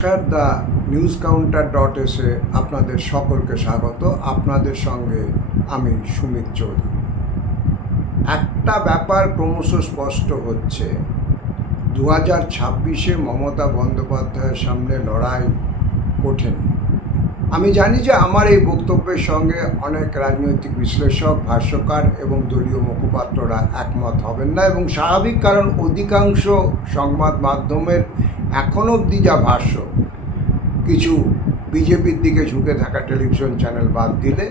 The news counter dot এসে আপনাদের সকলকে স্বাগত। আপনাদের সঙ্গে আমি সুমিত চৌধুরী। একটা ব্যাপার ক্রমশ স্পষ্ট হচ্ছে। দু হাজার ছাব্বিশে মমতা বন্দ্যোপাধ্যায়ের সামনে লড়াই কঠিন। আমি জানি যে আমার এই বক্তব্যের সঙ্গে অনেক রাজনৈতিক বিশ্লেষক, ভাষ্যকার এবং দলীয় মুখপাত্ররা একমত হবেন না এবং স্বাভাবিক কারণ অধিকাংশ সংবাদ মাধ্যমের এখন অবধি যা ভাষ্য, কিছু বিজেপির দিকে ঝুঁকে থাকা টেলিভিশন চ্যানেল বাদ দিলে,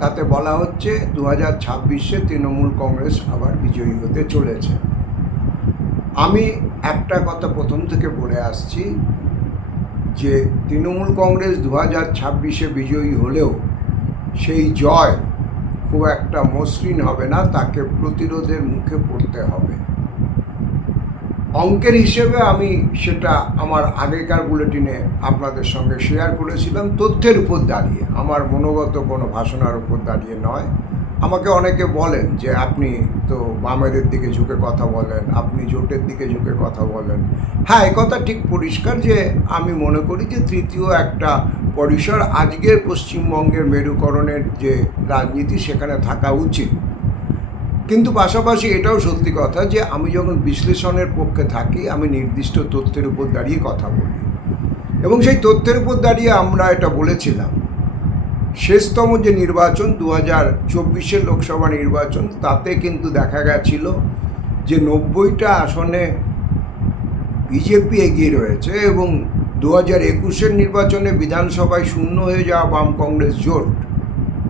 তাতে বলা হচ্ছে দু হাজার ছাব্বিশে তৃণমূল কংগ্রেস আবার বিজয়ী হতে চলেছে। আমি একটা কথা প্রথম থেকে বলে আসছি যে তৃণমূল কংগ্রেস দু হাজার ছাব্বিশে বিজয়ী হলেও সেই জয় খুব একটা মসৃণ হবে না, তাকে প্রতিরোধের মুখে পড়তে হবে। অঙ্কের হিসেবে আমি সেটা আমার আগেকার বুলেটিনে আপনাদের সঙ্গে শেয়ার করেছিলাম, তথ্যের উপর দাঁড়িয়ে। আমার মনোগত কোনো ভাষণার উপর দাঁড়িয়ে নয়। আমাকে অনেকে বলেন যে আপনি তো বামেদের দিকে ঝুঁকে কথা বলেন, আপনি জোটের দিকে ঝুঁকে কথা বলেন। হ্যাঁ এ কথা ঠিক পরিষ্কার যে আমি মনে করি যে তৃতীয় একটা পরিসর আজকের পশ্চিমবঙ্গের মেরুকরণের যে রাজনীতি সেখানে থাকা উচিত। কিন্তু পাশাপাশি এটাও সত্যি কথা যে আমি যখন বিশ্লেষণের পক্ষে থাকি, আমি নির্দিষ্ট তথ্যের উপর দাঁড়িয়ে কথা বলি। এবং সেই তথ্যের উপর দাঁড়িয়ে আমরা এটা বলেছিলাম। শেষতম যে নির্বাচন দু হাজার চব্বিশের লোকসভা নির্বাচন, তাতে কিন্তু দেখা গেছিল যে নব্বইটা আসনে বিজেপি এগিয়ে রয়েছে এবং দু হাজার একুশের নির্বাচনে বিধানসভায় শূন্য হয়ে যাওয়া বাম কংগ্রেস জোট,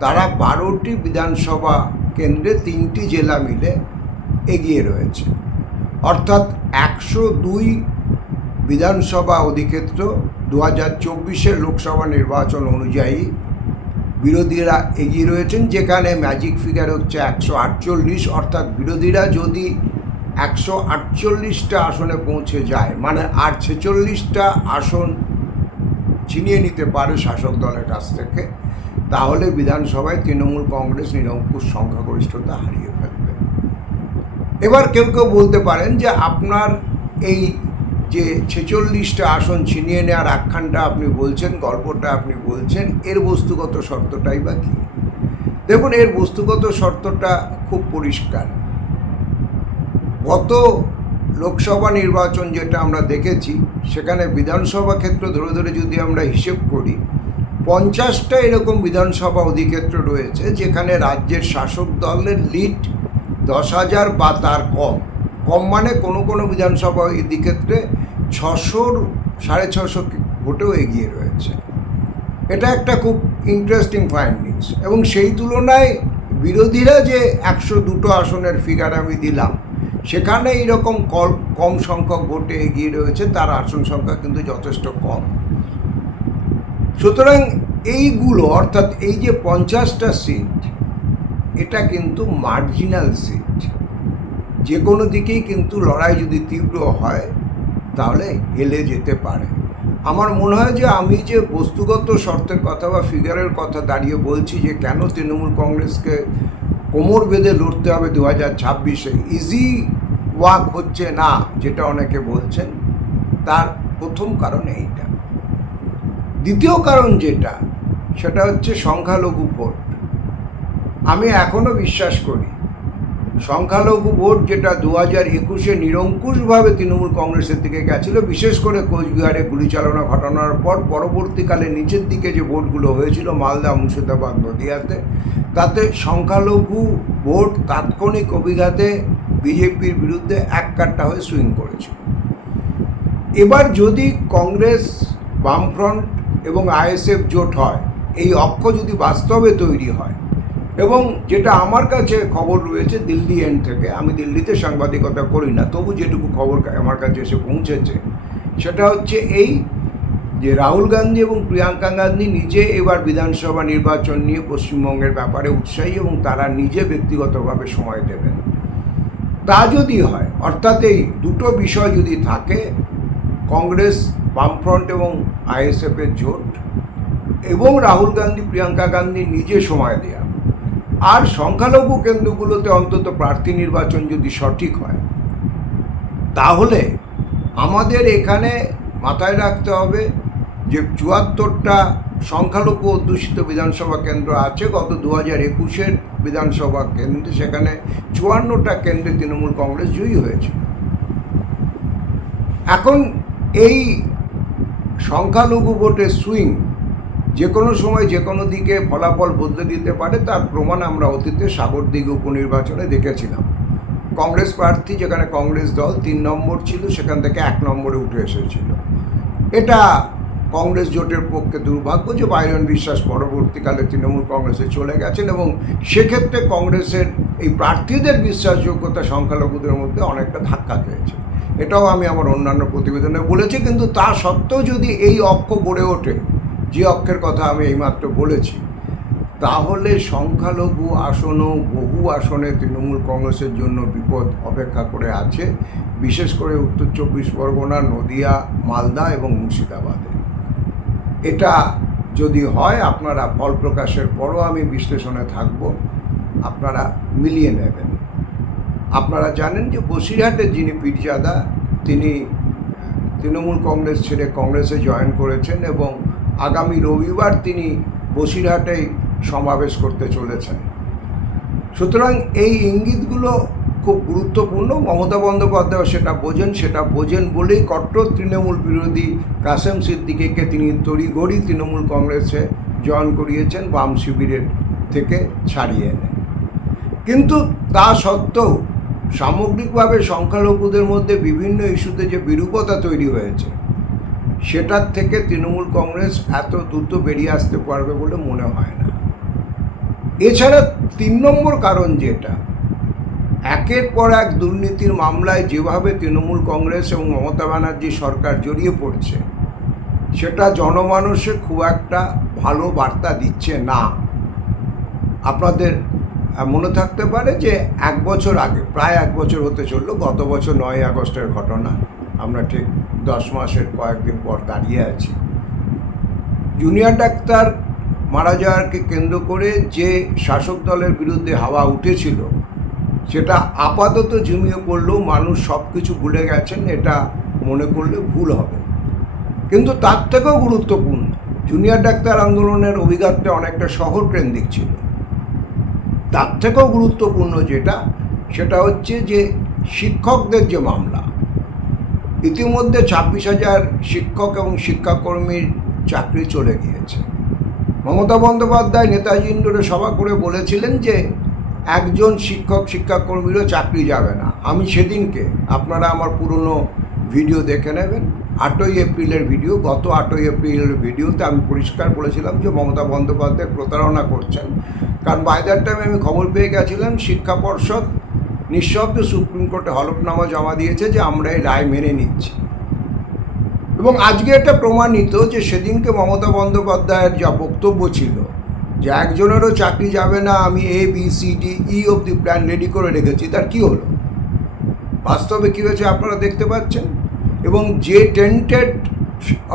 তারা বারোটি বিধানসভা কেন্দ্রে তিনটি জেলা মিলে এগিয়ে রয়েছে। অর্থাৎ একশো দুই বিধানসভা অধিক্ষেত্র দু হাজার চব্বিশের লোকসভা নির্বাচন অনুযায়ী বিরোধীরা এগিয়ে রয়েছেন, যেখানে ম্যাজিক ফিগার হচ্ছে একশো আটচল্লিশ, অর্থাৎ বিরোধীরা যদি একশো আটচল্লিশটা আসনে পৌঁছে যায় মানে আর ছেচল্লিশটা আসন ছিনিয়ে নিতে পারে শাসক দলের কাছ থেকে, তাহলে বিধানসভায় তৃণমূল কংগ্রেস নিরঙ্কুশ সংখ্যাগরিষ্ঠতা হারিয়ে ফেলবে। এবার কেউ কেউ বলতে পারেন যে আপনার এই যে ছেচল্লিশটা আসন ছিনিয়ে নেওয়ার আখ্যানটা আপনি বলছেন, গল্পটা আপনি বলছেন, এর বস্তুগত শর্তটাই বা কী? দেখুন, এর বস্তুগত শর্তটা খুব পরিষ্কার। গত লোকসভা নির্বাচন যেটা আমরা দেখেছি, সেখানে বিধানসভা ক্ষেত্র ধরে ধরে যদি আমরা হিসেব করি, পঞ্চাশটা এরকম বিধানসভা অধিক্ষেত্র রয়েছে, যেখানে রাজ্যের শাসক দলের লিড দশ হাজার বা তার কম। কম মানে কোনো কোনো বিধানসভা অধিক্ষেত্রে ছশোর, সাড়ে ছশো ভোটেও এগিয়ে রয়েছে। এটা একটা খুব ইন্টারেস্টিং ফাইন্ডিংস এবং সেই তুলনায় বিরোধীরা যে একশো দুটো আসনের ফিগার আমি দিলাম, সেখানে এইরকম কম সংখ্যক ভোটে এগিয়ে রয়েছে, তার আসন সংখ্যা কিন্তু যথেষ্ট কম। সুতরাং এইগুলো, অর্থাৎ এই যে পঞ্চাশটা সিট এটা কিন্তু মার্জিনাল সিট যে কোনো দিকেই কিন্তু লড়াই যদি তীব্র হয় তাহলে হেলে যেতে পারে। আমার মনে হয় যে আমি যে বস্তুগত শর্তের কথা বা ফিগারের কথা দাঁড়িয়ে বলছি যে কেন তৃণমূল কংগ্রেসকে কোমর বেঁধে লড়তে হবে দু হাজার ছাব্বিশে ইজি ওয়াক হচ্ছে না যেটা অনেকে বলছেন। তার প্রথম কারণ এইটা। দ্বিতীয় কারণ যেটা, সেটা হচ্ছে সংখ্যালঘু ভোট। আমি এখনও বিশ্বাস করি সংখ্যালঘু ভোট যেটা দু হাজার একুশে নিরঙ্কুশভাবে তৃণমূল কংগ্রেসের দিকে গেছিল, বিশেষ করে কোচবিহারে গুলিচালনা ঘটনার পর পরবর্তীকালে নিচের দিকে যে ভোটগুলো হয়েছিল, মালদা, মুর্শিদাবাদ, নদিয়াতে, তাতে সংখ্যালঘু ভোট তাৎক্ষণিক অভিঘাতে বিজেপির বিরুদ্ধে এক কাট্টা হয়ে সুইং করেছিল। এবার যদি কংগ্রেস বামফ্রন্ট এবং আইএসএফ জোট হয়, এই অক্ষ যদি বাস্তবে তৈরি হয় এবং যেটা আমার কাছে খবর রয়েছে দিল্লি এন্ড থেকে। আমি দিল্লিতে সাংবাদিকতা করি না, তবু যেটুকু খবর আমার কাছে এসে পৌঁছেছে, সেটা হচ্ছে এই যে রাহুল গান্ধী এবং প্রিয়াঙ্কা গান্ধী নিজে এবার বিধানসভা নির্বাচন নিয়ে পশ্চিমবঙ্গের ব্যাপারে উৎসাহী এবং তারা নিজে ব্যক্তিগতভাবে সময় দেবেন। তা যদি হয়, অর্থাৎ এই দুটো বিষয় যদি থাকে, কংগ্রেস বামফ্রন্ট এবং আইএসএফের জোট এবং রাহুল গান্ধী, প্রিয়াঙ্কা গান্ধী নিজে সময় দেয়া আর সংখ্যালঘু কেন্দ্রগুলোতে অন্তত প্রার্থী নির্বাচন যদি সঠিক হয়, তাহলে আমাদের এখানে মাথায় রাখতে হবে যে চুয়াত্তরটা সংখ্যালঘু অধ্যুষিত বিধানসভা কেন্দ্র আছে। গত দু হাজার একুশের বিধানসভা কেন্দ্রে সেখানে চুয়ান্নটা কেন্দ্রে তৃণমূল কংগ্রেস জয়ী হয়েছে। এখন এই সংখ্যালঘু ভোটের সুইং যে কোনো সময় যে কোনো দিকে ফলাফল বদলে দিতে পারে, তার প্রমাণ আমরা অতীতে সাগর সাগরদিঘি উপনির্বাচনে দেখেছিলাম। কংগ্রেস প্রার্থী, যেখানে কংগ্রেস দল তিন নম্বর ছিল, সেখান থেকে এক নম্বরে উঠে এসেছিল। এটা কংগ্রেস জোটের পক্ষে দুর্ভাগ্য যে বাইরন বিশ্বাস পরবর্তীকালে তৃণমূল কংগ্রেসে চলে গেছেন এবং সেক্ষেত্রে কংগ্রেসের এই প্রার্থীদের বিশ্বাসযোগ্যতা সংখ্যালঘুদের মধ্যে অনেকটা ধাক্কা খেয়েছে। এটাও আমি আমার অন্যান্য প্রতিবেদনে বলেছি, কিন্তু তা সত্ত্বেও যদি এই অক্ষ গড়ে ওঠে যে অক্ষের কথা আমি এইমাত্র বলেছি, তাহলে সংখ্যালঘু আসনও বহু আসনে তৃণমূল কংগ্রেসের জন্য বিপদ অপেক্ষা করে আছে, বিশেষ করে উত্তর চব্বিশ পরগনা, নদিয়া, মালদা এবং মুর্শিদাবাদে। এটা যদি হয়, আপনারা ফল প্রকাশের পরও আমি বিশ্লেষণে থাকব, আপনারা মিলিয়ে নেবেন। আপনারা জানেন যে বসিরহাটের যিনি পীরজাদা, তিনি তৃণমূল কংগ্রেস ছেড়ে কংগ্রেসে জয়েন করেছেন এবং আগামী রবিবার তিনি বসিরহাটেই সমাবেশ করতে চলেছেন। সুতরাং এই ইঙ্গিতগুলো খুব গুরুত্বপূর্ণ। মমতা বন্দ্যোপাধ্যায় সেটা বোঝেন সেটা বোঝেন বলেই কট্টর তৃণমূল বিরোধী কাসেম সিদ্দিকিকে তিনি তড়িঘড়ি তৃণমূল কংগ্রেসে জয়েন করিয়েছেন, বাম শিবিরের থেকে ছাড়িয়ে এনে। কিন্তু তা সত্ত্বেও সামগ্রিকভাবে সংখ্যালঘুদের মধ্যে বিভিন্ন ইস্যুতে যে বিরূপতা তৈরি হয়েছে সেটার থেকে তৃণমূল কংগ্রেস এত দ্রুত বেরিয়ে আসতে পারবে বলে মনে হয় না। এছাড়া তিন নম্বর কারণ যেটা, একের পর এক দুর্নীতির মামলায় যেভাবে তৃণমূল কংগ্রেস এবং মমতা ব্যানার্জি সরকার জড়িয়ে পড়ছে, সেটা জনমানুষে খুব একটা ভালো বার্তা দিচ্ছে না। আপনাদের মনে থাকতে পারে যে এক বছর আগে, প্রায় এক বছর হতে চলল, গত বছর নয় আগস্টের ঘটনা। আমরা ঠিক দশ মাসের কয়েকদিন পর দাঁড়িয়ে আছি। জুনিয়র ডাক্তার মারা যাওয়ারকে কেন্দ্র করে যে শাসক দলের বিরুদ্ধে হাওয়া উঠেছিল, সেটা আপাতত ঝিমিয়ে পড়লেও মানুষ সব কিছু ভুলে গেছেন, এটা মনে করলে ভুল হবে। কিন্তু তার থেকেও গুরুত্বপূর্ণ জুনিয়র ডাক্তার আন্দোলনের অভিঘাতটা অনেকটা শহর কেন্দ্রিক ছিল। তার থেকেও গুরুত্বপূর্ণ যেটা, সেটা হচ্ছে যে শিক্ষকদের যে মামলা ইতিমধ্যে ছাব্বিশ হাজার শিক্ষক এবং শিক্ষাকর্মীর চাকরি চলে গিয়েছে। মমতা বন্দ্যোপাধ্যায়, নেতাজি ইন্ডোরে সভা করে বলেছিলেন যে, একজন শিক্ষক, শিক্ষাকর্মীরও চাকরি যাবে না। আমি সেদিনকে, আপনারা আমার পুরনো ভিডিও দেখে নেবেন, আটই এপ্রিলের ভিডিও, গত আটই এপ্রিলের ভিডিওতে আমি পরিষ্কার বলেছিলাম যে, মমতা বন্দ্যোপাধ্যায় প্রতারণা করছেন। কারণ বাই টাইমে আমি খবর পেয়ে গেছিলাম, শিক্ষা পর্ষদ নিঃশব্দে সুপ্রিম কোর্টে হলফনামা জমা দিয়েছে যে আমরা এই রায় মেনে নিচ্ছি। এবং আজকে এটা প্রমাণিত যে সেদিনকে মমতা বন্দ্যোপাধ্যায়ের যা বক্তব্য ছিল যে একজনেরও চাকরি যাবে না, আমি A B C D E of the plan ready করে রেখেছি, তার কি হলো? বাস্তবে কী হয়েছে আপনারা দেখতে পাচ্ছেন? এবং যে টেন্টেড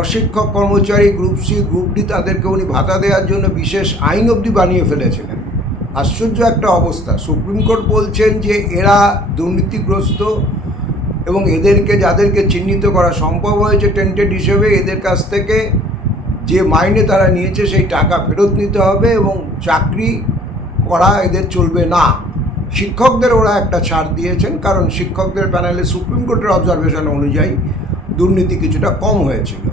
অশিক্ষক কর্মচারী গ্রুপ সি গ্রুপ ডি তাদেরকে উনি ভাতা দেওয়ার জন্য বিশেষ আইন অবধি বানিয়ে ফেলেছিলেন। আশ্চর্য একটা অবস্থা। সুপ্রিম কোর্ট বলছেন যে এরা দুর্নীতিগ্রস্ত এবং এদেরকে, যাদেরকে চিহ্নিত করা সম্ভব হয়েছে টেন্টেড হিসেবে, এদের কাছ থেকে যে মাইনে তারা নিয়েছে সেই টাকা ফেরত নিতে হবে এবং চাকরি করা এদের চলবে না। শিক্ষকদের ওরা একটা ছাড় দিয়েছেন, কারণ শিক্ষকদের প্যানেলে সুপ্রিম কোর্টের অবজারভেশন অনুযায়ী দুর্নীতি কিছুটা কম হয়েছিল।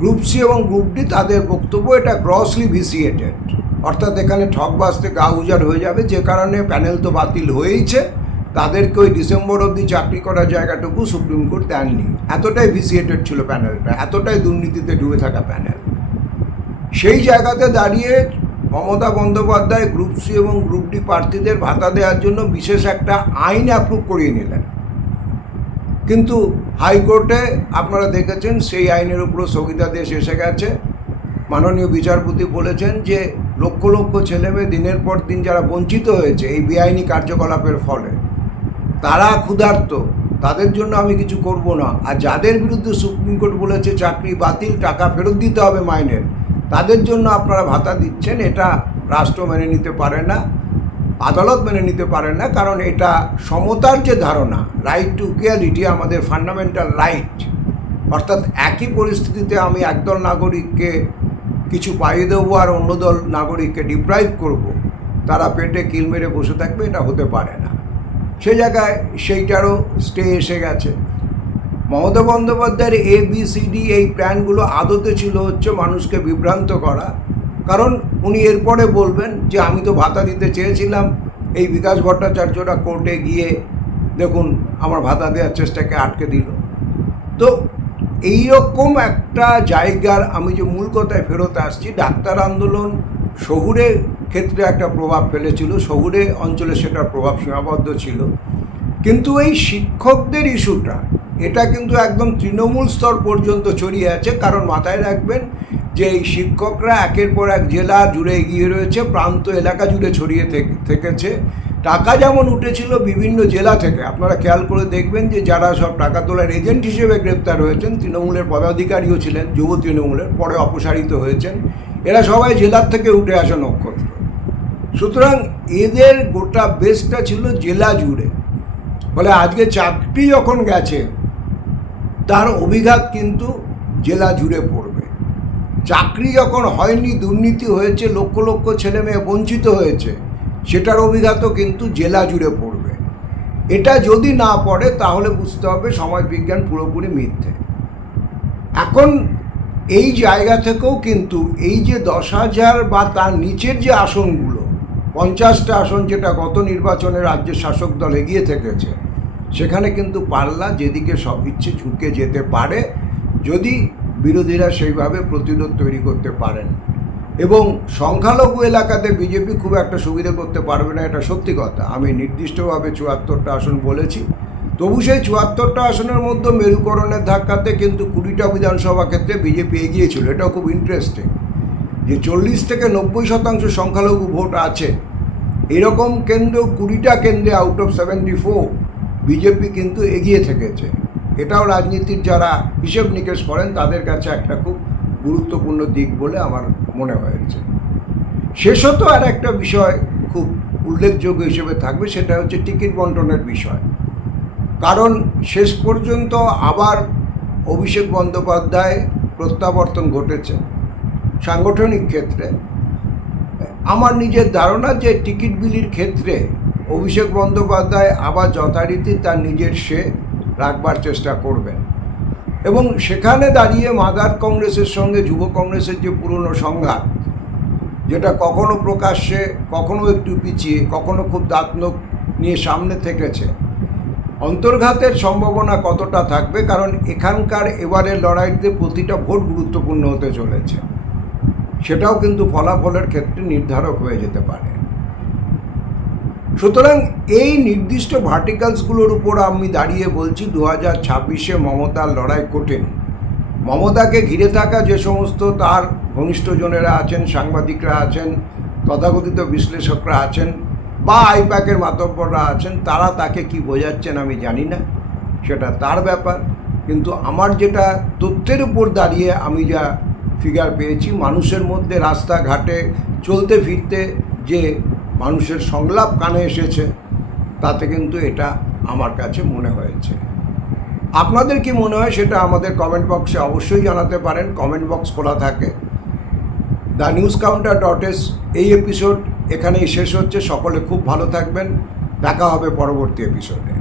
গ্রুপ সি এবং গ্রুপ ডি তাদের বক্তব্য এটা গ্রসলি ভিসিয়েটেড অর্থাৎ এখানে ঠকবাসতে গা উজাড় হয়ে যাবে। যে কারণে প্যানেল তো বাতিল হয়েইছে। তাদেরকে ওই ডিসেম্বর অবধি চাকরি করার জায়গাটুকু সুপ্রিম কোর্ট দেননি। এতটাই ভিসিয়েটেড ছিল প্যানেলটা, এতটাই দুর্নীতিতে ডুবে থাকা প্যানেল। সেই জায়গাতে দাঁড়িয়ে মমতা বন্দ্যোপাধ্যায় গ্রুপ সি এবং গ্রুপ ডি প্রার্থীদের ভাতা দেওয়ার জন্য বিশেষ একটা আইন অ্যাপ্রুভ করিয়ে নিলেন। কিন্তু হাইকোর্টে আপনারা দেখেছেন সেই আইনের উপরও স্থগিতাদেশ এসে গেছে। মাননীয় বিচারপতি বলেছেন যে লক্ষ লক্ষ ছেলেমেয়ে দিনের পর দিন যারা বঞ্চিত হয়েছে এই বেআইনি কার্যকলাপের ফলে, তারা ক্ষুধার্ত, তাদের জন্য আমি কিছু করব না। আর যাদের বিরুদ্ধে সুপ্রিম কোর্ট বলেছে চাকরি বাতিল, টাকা ফেরত দিতে হবে মাইনের, তাদের জন্য আপনারা ভাতা দিচ্ছেন, এটা রাষ্ট্র মেনে নিতে পারে না, আদালত মেনে নিতে পারে না, কারণ এটা সমতার যে ধারণা রাইট টু ইকুয়ালিটি আমাদের ফান্ডামেন্টাল রাইট অর্থাৎ একই পরিস্থিতিতে আমি একদল নাগরিককে কিছু পাইয়ে দেবো আর অন্য দল নাগরিককে ডিপ্রাইভ করব। তারা পেটে কিল মেরে বসে থাকবে, এটা হতে পারে না। সে জায়গায় সেইটারও স্টে এসে গেছে। মমতা বন্দ্যোপাধ্যায়ের এ বি সি ডি এই প্ল্যানগুলো আদতে ছিল হচ্ছে মানুষকে বিভ্রান্ত করা। কারণ উনি এরপরে বলবেন যে, আমি তো ভাতা দিতে চেয়েছিলাম। এই বিকাশ ভট্টাচার্যরা কোর্টে গিয়ে দেখুন, আমার ভাতা দেওয়ার চেষ্টাকে আটকে দিল। তো এইরকম একটা জায়গার আমি যে মূল কথায় ফেরত আসছি, ডাক্তার আন্দোলন শহুরে ক্ষেত্রে একটা প্রভাব ফেলেছিল, শহুরে অঞ্চলে সেটার প্রভাব সীমাবদ্ধ ছিল। কিন্তু এই শিক্ষকদের ইস্যুটা, এটা কিন্তু একদম তৃণমূল স্তর পর্যন্ত ছড়িয়ে আছে। কারণ মাথায় রাখবেন যে এই শিক্ষকরা একের পর এক জেলা জুড়ে এগিয়ে রয়েছে, প্রান্ত এলাকা জুড়ে ছড়িয়ে থেকে- থেকেছে। টাকা যেমন উঠেছিল বিভিন্ন জেলা থেকে, আপনারা খেয়াল করে দেখবেন যে যারা সব টাকা তোলার এজেন্ট হিসেবে গ্রেপ্তার হয়েছেন, তৃণমূলের পদাধিকারীও ছিলেন, যুব তৃণমূলের, পরে অপসারিত হয়েছেন। এরা সবাই জেলার থেকে উঠে আসা নক্ষত্র। সুতরাং এদের গোটা বেসটা ছিল জেলা জুড়ে। ফলে আজকে চাকরি যখন গেছে, তার অভিঘাত কিন্তু জেলা জুড়ে পড়বে। চাকরি যখন হয়নি, দুর্নীতি হয়েছে, লক্ষ লক্ষ ছেলে মেয়ে বঞ্চিত হয়েছে সেটার অভিঘাতও কিন্তু জেলা জুড়ে পড়বে। এটা যদি না পড়ে, তাহলে বুঝতে হবে সমাজ বিজ্ঞান পুরোপুরি মিথ্যে। এখন এই জায়গা থেকেও কিন্তু এই যে দশ হাজার বা তার নিচের যে আসনগুলো, পঞ্চাশটা আসন যেটা গত নির্বাচনে রাজ্যের শাসক দল এগিয়ে থেকেছে, সেখানে কিন্তু পাল্লা যেদিকে সব ইচ্ছে ঝুঁকে যেতে পারে, যদি বিরোধীরা সেইভাবে প্রতিরোধ তৈরি করতে পারেন। এবং সংখ্যালঘু এলাকাতে বিজেপি খুব একটা সুবিধা করতে পারবে না, এটা সত্যি কথা। আমি নির্দিষ্টভাবে চুয়াত্তরটা আসন বলেছি। তবু সেই চুয়াত্তরটা আসনের মধ্যে মেরুকরণের ধাক্কাতে কিন্তু কুড়িটা বিধানসভা ক্ষেত্রে বিজেপি এগিয়েছিল এটাও খুব ইন্টারেস্টিং যে চল্লিশ থেকে নব্বই শতাংশ সংখ্যালঘু ভোট আছে। এরকম কেন্দ্র, কুড়িটা কেন্দ্রে out of seventy four BJP কিন্তু এগিয়ে থেকেছে। এটাও রাজনীতির যারা হিসেব নিকেশ করেন, তাদের কাছে একটা খুব গুরুত্বপূর্ণ দিক বলে আমার মনে হয়েছে। শেষত আর একটা বিষয় খুব উল্লেখযোগ্য হিসেবে থাকবে, সেটা হচ্ছে টিকিট বন্টনের বিষয়। কারণ শেষ পর্যন্ত আবার অভিষেক বন্দ্যোপাধ্যায় প্রত্যাবর্তন ঘটেছে সাংগঠনিক ক্ষেত্রে। আমার নিজের ধারণা যে টিকিট বিলির ক্ষেত্রে অভিষেক বন্দ্যোপাধ্যায় আবার যথারীতি তার নিজের সে রাখবার চেষ্টা করবেন। এবং সেখানে দাঁড়িয়ে মাদার কংগ্রেসের সঙ্গে যুব কংগ্রেসের যে পুরনো সংঘাত, যেটা কখনো প্রকাশ্যে, কখনো একটু পিছিয়ে, কখনো খুব দাঁতনক নিয়ে সামনে থেকেছে, অন্তর্ঘাতের সম্ভাবনা কতটা থাকবে? কারণ এখানকার এবারের লড়াইতে প্রতিটা ভোট গুরুত্বপূর্ণ হতে চলেছে। সেটাও কিন্তু ফলাফলের ক্ষেত্রে নির্ধারক হয়ে যেতে পারে। সুতরাং এই নির্দিষ্ট ভার্টিকালসগুলোর উপর আমি দাঁড়িয়ে বলছি দু হাজার ছাব্বিশে মমতার লড়াই কঠিন। মমতাকে ঘিরে থাকা যে সমস্ত তার ঘনিষ্ঠজনেরা আছেন, সাংবাদিকরা আছেন, তথাকথিত বিশ্লেষকরা আছেন বা আইপ্যাকের মাতব্বররা আছেন, তারা তাকে কি বোঝাচ্ছেন আমি জানি না। সেটা তার ব্যাপার। কিন্তু আমার যেটা তথ্যের উপর দাঁড়িয়ে আমি যা ফিগার পেয়েছি, মানুষের মধ্যে রাস্তাঘাটে চলতে ফিরতে যে মানুষের সংলাপ কানে এসেছে, তাতে কিন্তু এটা আমার কাছে মনে হয়েছে। আপনাদের কি মনে হয় সেটা আমাদের কমেন্ট বক্সে অবশ্যই জানাতে পারেন। কমেন্ট বক্স খোলা থাকে। The news counter dot S এই এপিসোড এখানেই শেষ হচ্ছে। সকলে খুব ভালো থাকবেন। দেখা হবে পরবর্তী এপিসোডে